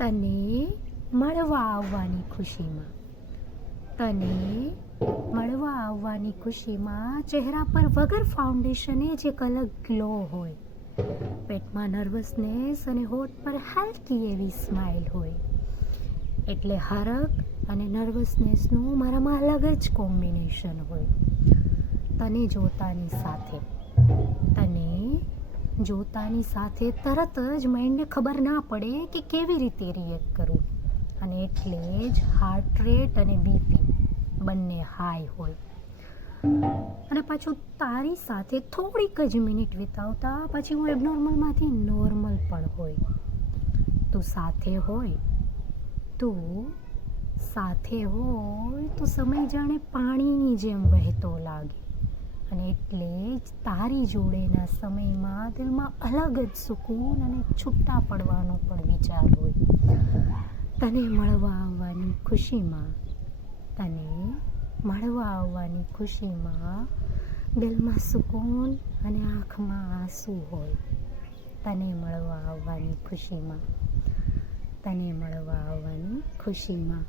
તને મળવા આવવાની ખુશીમાં. તને મળવા આવવાની ખુશીમાં ચહેરા પર વગર ફાઉન્ડેશને જ એક અલગ ગ્લો હોય. પેટમાં નર્વસનેસ અને હોઠ પર હલકી એવી સ્માઇલ હોય. એટલે હરખ અને નર્વસનેસનું મારામાં અલગ જ કોમ્બિનેશન હોય. તને જોતાની સાથે તરત જ માઇન્ડને ખબર ના પડે કે કેવી રીતે રિએક્ટ કરવું. અને એટલે જ હાર્ટ રેટ અને બીપી બંને હાઈ હોય. અને પાછું તારી સાથે થોડીક જ મિનિટ વિતાવતા પછી હું એબનોર્મલમાંથી નોર્મલ પણ હોય. તું સાથે હોય તો સમય જાણે પાણીની જેમ વહેતો લાગે. અને એટલે જ તારી જોડેના સમયમાં દિલમાં અલગ જ સુકૂન અને છૂટા પડવાનો પણ વિચાર હોય. તને મળવા આવવાની ખુશીમાં દિલમાં સુકૂન અને આંખમાં આંસુ હોય. તને મળવા આવવાની ખુશીમાં.